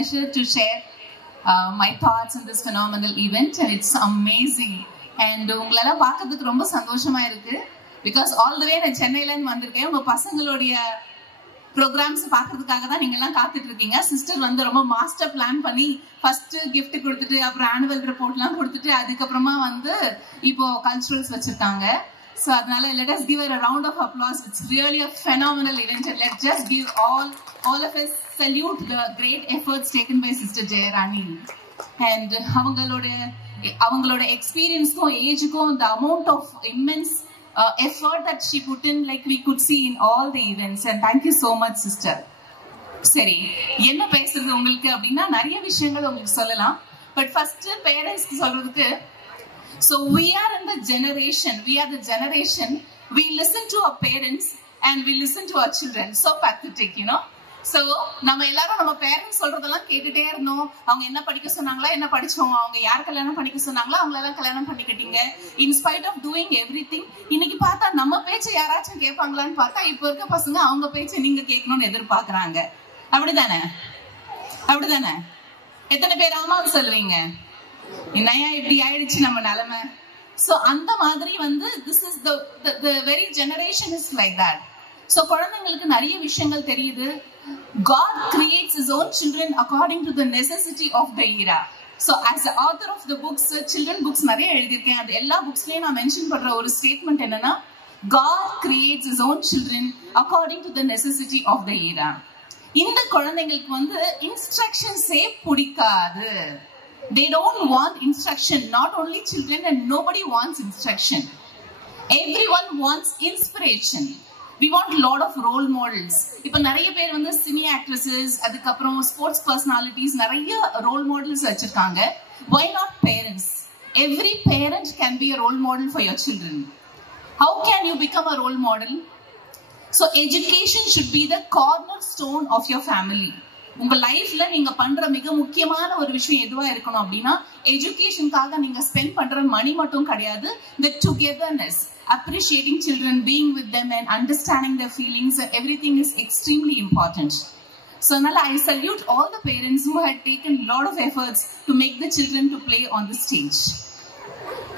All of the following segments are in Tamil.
pleasure to share my thoughts on this phenomenal event, and it's amazing. And உங்களெல்லாம் பார்க்கிறதுக்கு ரொம்ப சந்தோஷமா இருக்கு. Because all the way நான் சென்னையில இருந்து வந்திருக்கேன். உங்க பசங்களுடைய ப்ரோக்ராம்ஸ் பார்க்கிறதுக்காக தான் நீங்க எல்லாம் காத்துட்டு இருக்கீங்க. சிஸ்டர் வந்து ரொம்ப மாஸ்டர் பிளான் பண்ணி ஃபர்ஸ்ட் கிஃப்ட் கொடுத்துட்டு அப்புறம் ஆனுவல் ரிப்போர்ட்லாம் கொடுத்துட்டு அதுக்கப்புறமா வந்து இப்போ கல்ச்சுரல்ஸ் வச்சிருக்காங்க. So அதனால let us give her a round of applause. It's really a phenomenal event, and let's just give all of us salute the great efforts taken by Sister Jayarani. And அவங்களோட எக்ஸ்பீரியன்ஸ்க்கும் ஏஜுக்கும் the amount of immense effort that she put in, like we could see in all the events. And thank you so much, sister. சரி, என்ன பேசுறது உங்களுக்கு அப்படின்னா நிறைய விஷயங்கள் உங்களுக்கு சொல்லலாம். பட் ஃபர்ஸ்ட் பேரண்ட்ஸ்க்கு சொல்றதுக்கு, so we are the generation we listen to our parents and we listen to our children. So pathetic, you know. So நம்ம எல்லாரும் நம்ம பேரண்ட்ஸ் சொல்றதெல்லாம் கேட்டுட்டே இருந்தோம். அவங்க என்ன படிக்க சொன்னாங்களா, என்ன படிச்சோம், அவங்க யார் கல்யாணம் பண்ணிக்க சொன்னாங்களா, அவங்களெல்லாம் கல்யாணம் பண்ணிக்கிட்டீங்க. In spite of doing everything. இன்னைக்கு பார்த்தா நம்ம பேச்சை யாராச்சும் கேட்பாங்களான்னு பார்த்தா இப்ப இருக்க பசங்க அவங்க பேச்சை நீங்க கேட்கணும்னு எதிர்பார்க்கறாங்க. அப்படிதானே? எத்தனை பேர் ஆமான்னு சொல்லுவீங்க? என்னையா இப்படி ஆயிடுச்சு நம்ம நிலைமை. சோ அந்த மாதிரி வந்து this is the very generation is like that. So குழந்தைங்களுக்கு நிறைய விஷயங்கள் தெரியுது. God creates his own children according to the necessity of the era. So as the author of the books, children books நிறைய எழுதியிருக்கேன். அது எல்லா புக்ஸ்லயும் நான் மென்ஷன் பண்ற ஒரு ஸ்டேட்மெண்ட் என்னன்னா, God creates his own children according to the necessity of the era. இந்த குழந்தைங்களுக்கு வந்து இன்ஸ்ட்ரக்ஷன்ஸே பிடிக்காது. They don't want instruction. Not only children, and nobody wants instruction. Everyone wants inspiration. We want a lot of role models. இப்ப நிறைய பேர் வந்து சினி ஆக்ட்ரஸஸ், அதுக்கப்புறம் ஸ்போர்ட்ஸ் பர்சனாலிட்டிஸ், நிறைய ரோல் மாடல்ஸ் வச்சிருக்காங்க. Why not parents? Every parent can be a role model for your children. How can you become a role model? So education should be the cornerstone of your family. உங்க லைஃப்ல நீங்க பண்ற மிக முக்கியமான ஒரு விஷயம் எதுவா இருக்கணும் அப்படின்னா, எஜுகேஷனுக்காக நீங்க ஸ்பெண்ட் பண்ற மணி மட்டும் கிடையாது. The togetherness, appreciating children, being with them and understanding their feelings, everything is extremely important. So Nala, I salute all the parents who had taken a lot of efforts to make the children to play on the stage.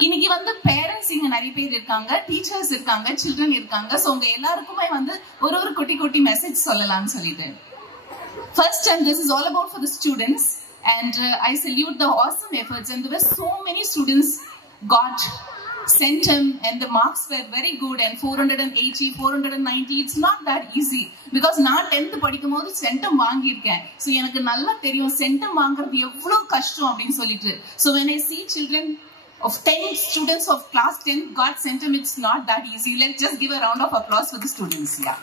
இன்னைக்கு வந்து பேரண்ட்ஸ் இங்க நிறைய பேர் இருக்காங்க, டீச்சர்ஸ் இருக்காங்க, சில்ட்ரன் இருக்காங்க. சோ உங்க எல்லாருக்குமே வந்து ஒரு குட்டி மெசேஜ் சொல்லலாம்னு சொல்லிட்டு, first, and this is all about for the students, and I salute the awesome efforts, and there were so many students got centum and the marks were very good, and 480, 490, it's not that easy because நான் 10th படிக்கும்போது centum வாங்கியிருக்கேன். So எனக்கு நல்லா தெரியும் centum வாங்குறது எவ்வளவு கஷ்டம் அப்படின்னு சொல்லிட்டு. So when I see children of 10 students of class 10 got centum, it's not that easy. Let's just give a round of applause for the students. Yeah.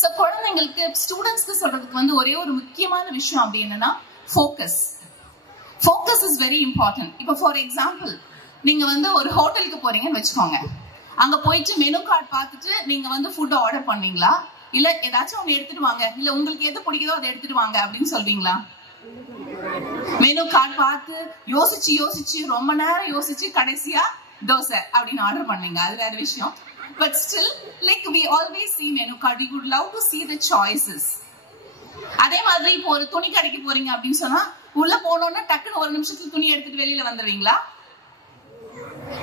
So குழந்தைங்களுக்கு ஸ்டூடெண்ட்ஸ்க்கு சொல்றதுக்கு வந்து ஒரே ஒரு முக்கியமான விஷயம் அப்படி என்னன்னா, ஃபோக்கஸ் இஸ் வெரி இம்பார்ட்டன்ட். இப்போ ஃபார் எக்ஸாம்பிள், நீங்க வந்து ஒரு ஹோட்டலுக்கு போறீங்கன்னு வச்சுக்கோங்க. அங்க போயிட்டு மெனு கார்டு பார்த்துட்டு நீங்க வந்து ஃபுட் ஆர்டர் பண்ணீங்களா, இல்ல ஏதாச்சும் ஒண்ணு எடுத்துட்டு வாங்க, இல்ல உங்களுக்கு எது பிடிக்குதோ அதை எடுத்துட்டு வாங்க அப்படின்னு சொல்வீங்களா? மெனு கார்டு பார்த்து யோசிச்சு ரொம்ப நேரம் யோசிச்சு கடைசியா தோசை அப்படின்னு ஆர்டர் பண்ணீங்க, அது வேற விஷயம். But still, like we always see menu card, we would love to see the choices. அதே மாதிரி இப்போ ஒரு துணி கடைக்கு போறீங்க அப்படின்னு சொன்னா, உள்ள போனோம்னா டக்குன்னு ஒரு நிமிஷத்துல துணி எடுத்துட்டு வெளியில வந்துருவீங்களா?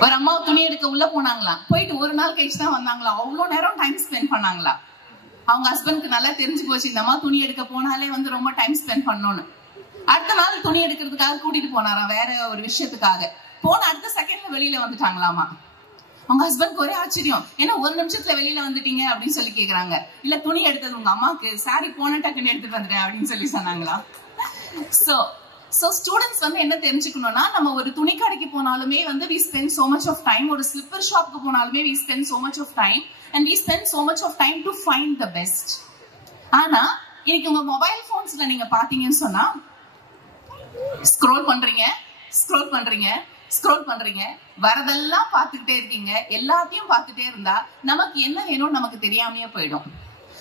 ஒரு அம்மா துணி எடுக்க உள்ள போனாங்களா, போயிட்டு ஒரு நாள் கழிச்சு தான் வந்தாங்களா, அவ்வளவு நேரம் டைம் ஸ்பெண்ட் பண்ணாங்களா? அவங்க ஹஸ்பண்ட்க்கு நல்லா தெரிஞ்சு போச்சு, இந்த அம்மா துணி எடுக்க போனாலே வந்து ரொம்ப டைம் ஸ்பெண்ட் பண்ணணும்னு. அடுத்த நாள் துணி எடுக்கிறதுக்காக கூட்டிட்டு போனாராம் வேற ஒரு விஷயத்துக்காக. போன அடுத்த செகண்ட்ல வெளியில வந்துட்டாங்களாமா. உங்க ஹஸ்பண்ட் ஒரே ஆச்சரியம், ஏன்னா ஒரு நிமிஷத்துல வெளியில வந்துட்டீங்க அப்படின்னு சொல்லி கேக்குறாங்க. இல்ல துணி எடுத்தது உங்க அம்மாக்கு, சாரி போன டக்குன்னு எடுத்துட்டு வந்துட்டேன் அப்படின்னு சொல்லி சொன்னாங்களா? சோ ஸ்டூடெண்ட்ஸ் வந்து என்ன தெரிஞ்சுக்கணும்னா, நம்ம ஒரு துணி கடைக்கு போனாலுமே வந்து we spend so much of time, ஒரு ஸ்லிப்பர் ஷாப்க்கு போனாலுமே we spend so much of time, and we spend so much of time to find the best. ஆனா இன்னைக்கு உங்க மொபைல் போன்ஸ்ல நீங்க பாத்தீங்கன்னு சொன்னா, ஸ்க்ரோல் பண்றீங்க, வரதெல்லாம் பார்த்துக்கிட்டே இருக்கீங்க. எல்லாத்தையும் பார்த்துட்டே இருந்தா நமக்கு என்ன வேணும் நமக்கு தெரியாமையே போயிடும்.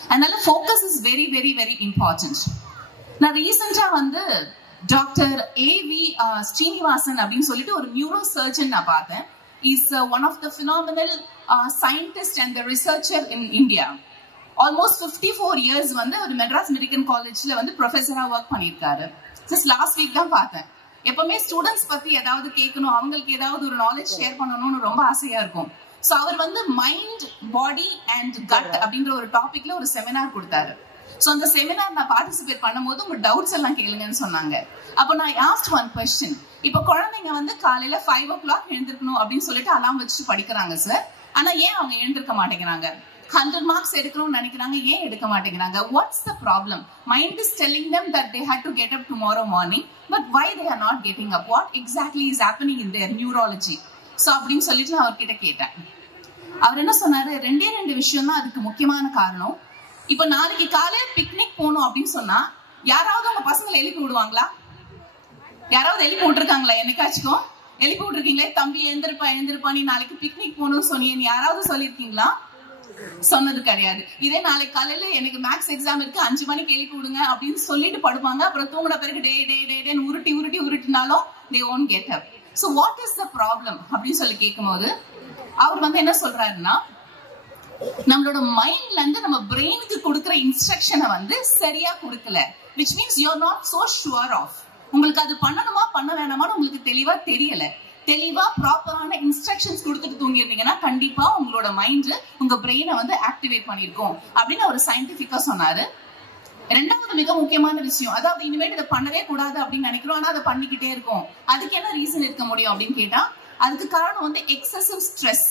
அதனால focus is very very very important. நான் ரீசெண்டா வந்து டாக்டர் ஏவி ஸ்ரீனிவாசன் அப்படின்னு சொல்லிட்டு ஒரு நியூரோ சர்ஜன் நான் பார்த்தேன். Is one of the phenomenal scientist and the researcher in India. Almost 54 years வந்து ஒரு மெட்ராஸ் மெடிக்கல் காலேஜ்ல வந்து ப்ரொஃபஸரா ஒர்க் பண்ணியிருக்காரு. ஜஸ்ட் லாஸ்ட் வீக் தான் பார்த்தேன். எப்பவுமே ஸ்டூடெண்ட்ஸ் பத்தி ஏதாவது கேட்கணும், அவங்களுக்கு ஏதாவது ஒரு நாலேஜ் ஷேர் பண்ணணும்னு ரொம்ப ஆசையா இருக்கும். ஸோ அவர் வந்து மைண்ட், பாடி அண்ட் கட் அப்படின்ற ஒரு டாபிக்ல ஒரு செமினார் கொடுத்தாரு. ஸோ அந்த செமினார் நான் பார்ட்டிசிபேட் பண்ணும்போது உங்க டவுட்ஸ் எல்லாம் கேளுங்கன்னு சொன்னாங்க. அப்போ நான் ஆஸ்ட் ஒன் கொஸ்டின். இப்போ குழந்தைங்க வந்து காலையில 5 o'clock எழுந்திருக்கணும் அப்படின்னு சொல்லிட்டு அலாம் வச்சு படிக்கிறாங்க சார். ஆனா ஏன் அவங்க எழுந்திருக்க மாட்டேங்கிறாங்க? 100 marks எடுக்கணும்னு நினைக்கிறாங்க, ஏன் எடுக்க மாட்டேங்கிறாங்க? What's the problem? Mind is telling them that they had to get up tomorrow morning, but why they are not getting up? What exactly is happening in their neurology? So அப்படின்னு சொல்லிட்டு நான் அவர்கிட்ட கேட்டேன். அவர் என்ன சொன்னாரு, 2 விஷயம் தான் அதுக்கு முக்கியமான காரணம். இப்ப நாளைக்கு காலையில பிக்னிக் போகணும் அப்படின்னு சொன்னா யாராவது உங்க பசங்களை எழுப்பி விடுவாங்களா? யாராவது எழுப்பி விட்டுருக்காங்களா? என்னைக்காச்சும் எழுப்பி விட்டுருக்கீங்களே, தம்பி எழுந்திருப்பா நீ நாளைக்கு பிக்னிக் போகணும்னு சொன்னீங்க, யாராவது சொல்லிருக்கீங்களா? சொன்னது கிடையாது. இதே நாளைக்கு காலையில எனக்கு மேக்ஸ் எக்ஸாம் இருக்கு 5 மணிக்கு எழுப்பி விடுங்க அப்படின்னு சொல்லிட்டு படுப்பாங்க. அப்புறம் தூங்கின பிறகு டே உருட்டினாலும் they won't get up. So what is the problem அப்படின்னு சொல்லி கேட்கும்போது அவர் வந்து என்ன சொல்றாருன்னா, நம்மளோட மைண்ட்ல இருந்து நம்ம பிரெயினுக்கு கொடுக்கிற இன்ஸ்ட்ரக்ஷனை வந்து சரியா கொடுக்கல. which means you are not so sure of. உங்களுக்கு அது பண்ணணுமா பண்ண வேணாமான்னு உங்களுக்கு தெளிவா தெரியல. தெளிவா ப்ராப்பரான இன்ஸ்ட்ரக்ஷன்ஸ் கொடுத்துட்டு தூங்கி இருந்தீங்கன்னா கண்டிப்பா உங்களோட மைண்ட் உங்க பிரெயினை வந்து ஆக்டிவேட் பண்ணிருக்கும் அப்படின்னு அவர் சயின்டிபிக்கா சொன்னாரு. 2வது மிக முக்கியமான விஷயம், அதாவது இனிமேட்டு இதை பண்ணவே கூடாது அப்படின்னு நினைக்கிறோம், ஆனா அதை பண்ணிக்கிட்டே இருக்கும். அதுக்கு என்ன ரீசன் இருக்க முடியும் அப்படின்னு கேட்டா, அதுக்கு காரணம் வந்து excessive stress.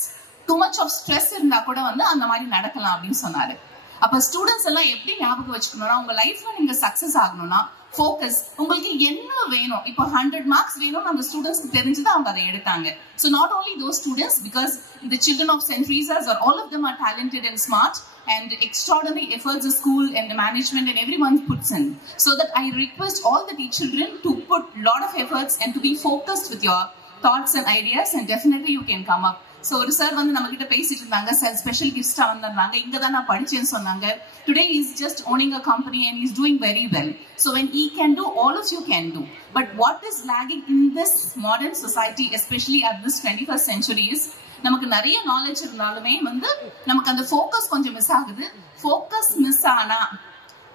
Too much of stress இருந்தா கூட வந்து அந்த மாதிரி நடக்கலாம் அப்படின்னு சொன்னாரு. அப்ப ஸ்டூடெண்ட்ஸ் எல்லாம் எப்படி ஞாபகம் வச்சுக்கணும்னா, உங்க லைஃப்ல நீங்க சக்சஸ் ஆகணும்னா ஃபோக்கஸ். உங்களுக்கு என்ன வேணும்? இப்போ 100 marks வேணும்னு அந்த ஸ்டூடெண்ட்ஸ்க்கு தெரிஞ்சது அவங்க அதை எடுத்தாங்க. So not only those students, because the children of St. Teresa's or all of them are talented and smart, and extraordinary efforts the school and the management and everyone puts in. So that I request all the children to put lot of efforts and to be focused with your thoughts and ideas, and definitely you can come up. So ஒரு சார் வந்து நம்ம கிட்ட பேசிட்டு இருந்தாங்க, சார் ஸ்பெஷல் கிஃப்டா வந்தாங்க, இங்க தான் நான் படிச்சேன்னு சொன்னாங்க. Today he is just owning a company and he is doing very well. So when he can do, all of you can do. But what is lagging in this modern society, especially at this 21st century, is நமக்கு நிறைய நாலேஜ் இருந்தாலுமே வந்து நமக்கு அந்த ஃபோக்கஸ் கொஞ்சம் மிஸ் ஆகுது. ஃபோக்கஸ் மிஸ் ஆனா,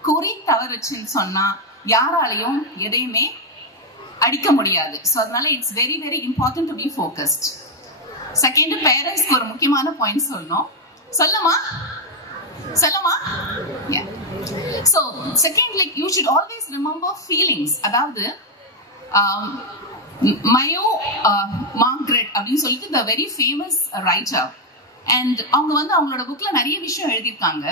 குறி தவறுச்சுன்னு சொன்னா யாராலையும் எதையுமே அடிக்க முடியாது. ஸோ அதனால it's very very important to be focused. Second, பேரண்ட்ஸ்க்கு ஒரு முக்கியமான பாயிண்ட் சொல்லணும். சொல்லமா? Yeah. So second, like you should always remember feelings. அதாவது மயோ மார்கரெட் அப்படின்னு சொல்லிட்டு the very famous writer, and அவங்க வந்து அவங்களோட புக்ல நிறைய விஷயம் எழுதியிருக்காங்க.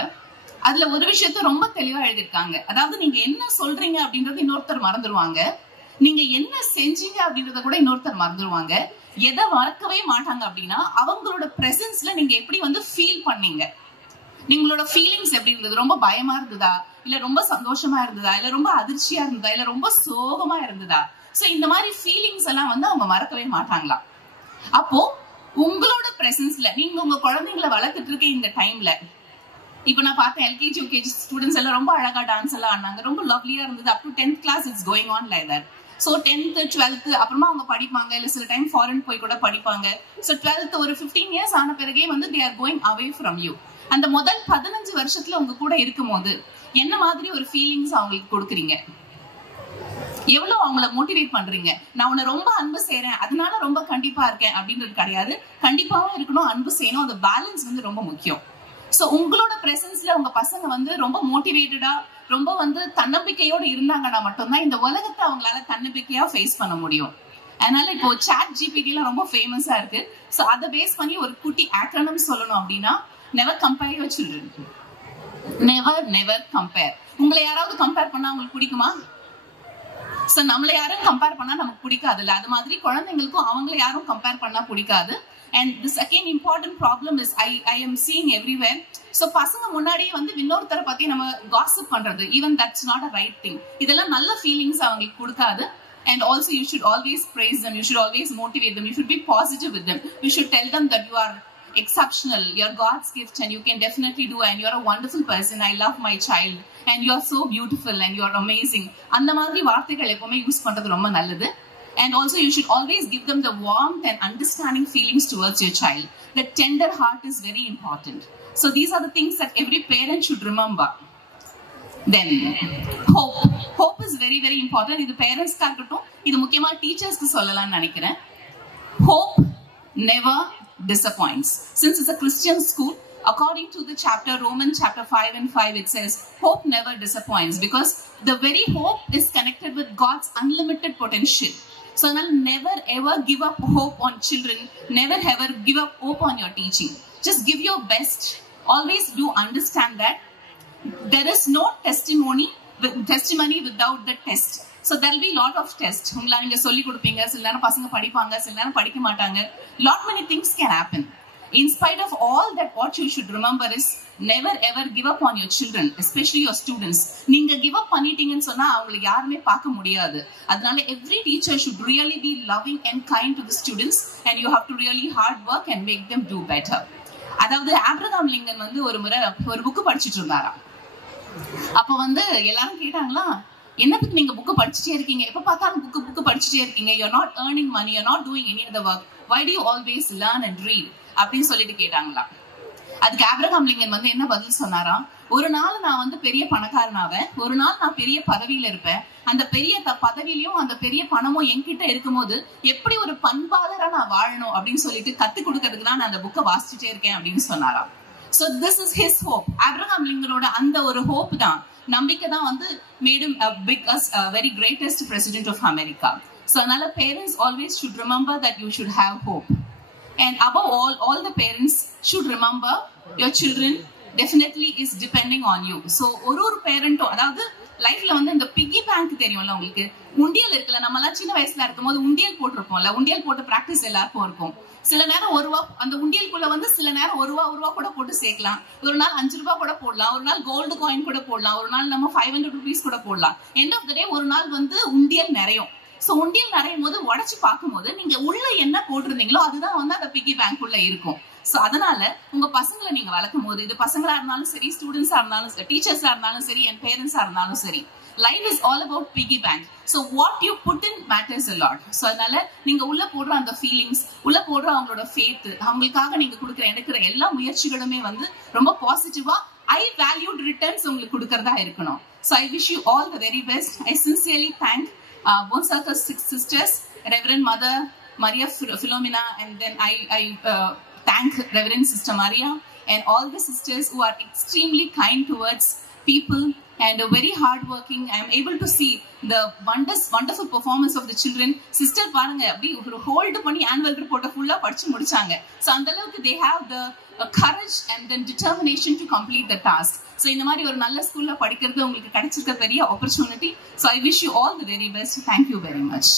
அதுல ஒரு விஷயத்த ரொம்ப தெளிவா எழுதியிருக்காங்க. அதாவது நீங்க என்ன சொல்றீங்க அப்படின்றது இன்னொருத்தர் மறந்துடுவாங்க, நீங்க என்ன செஞ்சீங்க அப்படின்றத கூட இன்னொருத்தர் மறந்துடுவாங்க. எதை மறக்கவே மாட்டாங்க அப்படின்னா அவங்களோட பிரசன்ஸ்ல நீங்க எப்படி வந்து ஃபீல் பண்ணீங்க, நீங்களோட ஃபீலிங்ஸ் எப்படி இருந்தது, ரொம்ப பயமா இருந்ததா, இல்ல ரொம்ப சந்தோஷமா இருந்ததா, இல்ல ரொம்ப அதிர்ச்சியா இருந்ததா, இல்ல ரொம்ப சோகமா இருந்ததா. சோ இந்த மாதிரி ஃபீலிங்ஸ் எல்லாம் வந்து அவங்க மறக்கவே மாட்டாங்களா. அப்போ உங்களோட பிரசன்ஸ்ல நீங்க உங்க குழந்தைங்களை வளர்த்துட்டு இருக்க இந்த டைம்ல, இப்ப நான் பார்த்தேன் எல்கேஜி யூகேஜி ஸ்டூடெண்ட்ஸ் எல்லாம் ரொம்ப அழகா டான்ஸ் எல்லாம் ஆடினாங்க, ரொம்ப லவ்லியா இருந்தது. Up to 10th class it's going on like that. So 10th 12th அப்புறமா அவங்க படிப்பாங்க, இல்லை சில டைம் ஃபாரின் போய் கூட படிப்பாங்க. ஸோ 12th ஒரு 15 years ஆன பிறகே வந்து they are going away from you. அந்த முதல் 15 வருஷத்துல உங்க கூட இருக்கும் போது என்ன மாதிரி ஒரு ஃபீலிங்ஸ் அவங்களுக்கு கொடுக்குறீங்க, எவ்வளவு அவங்கள மோட்டிவேட் பண்றீங்க. நான் உன்னை ரொம்ப அன்பு செய்யறேன் அதனால ரொம்ப கண்டிப்பா இருக்கேன் அப்படின்றது கிடையாது. கண்டிப்பாவும் இருக்கணும், அன்பு செய்யணும். அந்த பேலன்ஸ் வந்து ரொம்ப முக்கியம். சோ உங்களோட பிரசன்ஸ்ல உங்க பசங்க வந்து ரொம்ப மோட்டிவேட்டடா, ரொம்ப வந்து தன்னம்பிக்கையோடு இருந்தாங்கன்னா மட்டும்தான் இந்த உலகத்தை அவங்களால தன்னம்பிக்கையா ஃபேஸ் பண்ண முடியும். அதனால இப்போ சாட் ஜிபிடி எல்லாம் ரொம்ப ஃபேமஸா இருக்கு. சோ அதை பேஸ் பண்ணி ஒரு குட்டி ஆக்ரோனிம் சொல்லணும் அப்படின்னா, never compare your children. Never compare. உங்களை யாராவது கம்பேர் பண்ணா உங்களுக்கு பிடிக்குமா? சோ நம்மள யாரும் கம்பேர் பண்ணா நமக்கு பிடிக்காது இல்ல. அது மாதிரி குழந்தைங்களுக்கும் அவங்கள யாரும் கம்பேர் பண்ணா பிடிக்காது. And the second important problem is I am seeing everywhere. So பசங்க முன்னாடியே வந்து இன்னொருத்தரை பத்தி நம்ம gossip பண்றது, even that's not a right thing. இதெல்லாம் நல்ல feelings அவங்களுக்கு கொடுக்காது. And also you should always praise them, you should always motivate them, you should be positive with them, you should tell them that you are exceptional, you're God's gift and you can definitely do, and you're a wonderful person, I love my child and you're so beautiful and you're amazing. அந்த மாதிரி வார்த்தைகள் எப்பவுமே யூஸ் பண்றது ரொம்ப நல்லது. And also you should always give them the warmth and understanding feelings towards your child. The tender heart is very important. So these are the things that every parent should remember. Then hope. Hope is very, very important. இது parents ka irukattum, இது முக்கியமா teachers ku sollalam nenikiren. Hope never disappoints. Since it's a Christian school, according to the chapter, Romans chapter 5 and 5, it says, hope never disappoints, because the very hope is connected with God's unlimited potential. So never ever give up hope on children. Never ever give up hope on your teaching. Just give your best. Always do understand that there is no testimony without the test. So there will be lot of tests. Ungala neenga solli kodupinga, silla pasanga padipanga, silla padikka maatanga. Lot many things can happen. In spite of all that, what you should remember is never ever give up on your children, especially your students. Neenga give up panniteenga sonna avanga yarume paaka mudiyadhu. Adnala every teacher should really be loving and kind to the students, and you have to really hard work and make them do better. அதாவது ஆப்ரஹாம் லிங்கன் வந்து ஒரு முறை ஒரு புக் படிச்சிட்டு இருந்தாராம். அப்ப வந்து எல்லாரும் கேட்டாங்களா, என்னத்துக்கு நீங்க புக் படிச்சுட்டே இருக்கீங்க, எப்ப பார்த்தாலும் புக் படிச்சுட்டே இருக்கீங்க, you're not earning money, you're not doing any other work, why do you always learn and read அப்படின்னு சொல்லிட்டு கேட்டாங்களா. அதுக்கு ஆப்ரஹாம் லிங்கன் வந்து என்ன பதில் சொன்னாராம், ஒரு நாள் நான் வந்து பெரிய பணக்காரனாவேன், ஒரு நாள் நான் பெரிய பதவியில இருப்பேன், அந்த பெரிய பதவியிலையும் அந்த பெரிய பணமும் என்கிட்ட இருக்கும்போது எப்படி ஒரு பண்பாளரா நான் வாழணும் அப்படின்னு சொல்லிட்டு கத்து கொடுக்கறதுக்கு தான் நான் அந்த புக்கை வாசிச்சுட்டே இருக்கேன் அப்படின்னு சொன்னாராம். So this is his hope. Abraham லிங்கனோட அந்த ஒரு hope தான், நம்பிக்கை தான் வந்து made him a very greatest president of America. So அதனால parents always should remember that you should have hope. And above all the parents should remember your children definitely is depending on you. So ஒரு parent அதாவது லைஃப்ல வந்து இந்த பிக்கி பேங்க் தெரியும்ல உங்களுக்கு, உண்டியல் இருக்குல்ல, நம்ம எல்லாம் சின்ன வயசுல இருக்கும்போது உண்டியல் போட்டிருப்போம்ல, உண்டியல் போட்டு பிராக்டிஸ் எல்லாருக்கும் இருக்கும். சில நேரம் ₹1 அந்த உண்டியலுக்குள்ள வந்து சில நேரம் ₹1 கூட போட்டு சேர்க்கலாம், ஒரு நாள் ₹5 கூட போடலாம், ஒரு நாள் கோல்டு காயின் கூட போடலாம், ஒரு நாள் நம்ம ₹500 கூட போடலாம். எண்ட் ஆஃப் த டே ஒரு நாள் வந்து உண்டியல் நிறையும். சோ உண்டியல் நிறையும் போது உடைச்சு பார்க்கும்போது நீங்க உள்ள என்ன போட்டிருந்தீங்களோ அதுதான் வந்து அந்த பிக்கி பேங்க் உள்ள இருக்கும். சோ அதனால உங்க பசங்களை நீங்க வளர்க்கும் போது, இது பசங்களா இருந்தாலும் சரி, ஸ்டூடெண்ட்ஸா இருந்தாலும் சரி, டீச்சர்ஸா இருந்தாலும் சரி, and பேரண்ட்ஸா இருந்தாலும் சரி, life is all about piggy bank. So what you put in matters a lot. So அதனால நீங்க உள்ள போடுற அந்த ஃபீலிங்ஸ், உள்ள போடுற அவங்களோட ஃபேத், அவங்களுக்காக நீங்க கொடுக்குற எடுக்கிற எல்லா முயற்சிகளுமே வந்து ரொம்ப பாசிட்டிவா I valued returns உங்களுக்கு கொடுக்கறதா இருக்கணும். So I wish you all the very best. I sincerely thank Bone Circle sisters, Reverend Mother Maria Philomena, and then I thank Reverend Sister Maria and all the sisters who are extremely kind towards people and very hardworking. I am able to see the wonderful performance of the children. Sister பாருங்க அப்படி ஒரு ஹோல்ட் பண்ணி annual report full படிச்சு முடிச்சாங்க. So அந்த அளவுக்கு they have the courage and then determination to complete the task. So இந்த மாதிரி ஒரு நல்ல ஸ்கூல்ல படிக்கிறது உங்களுக்கு கிடைச்சிருக்க பெரிய opportunity. So I wish you all the very best. Thank you very much.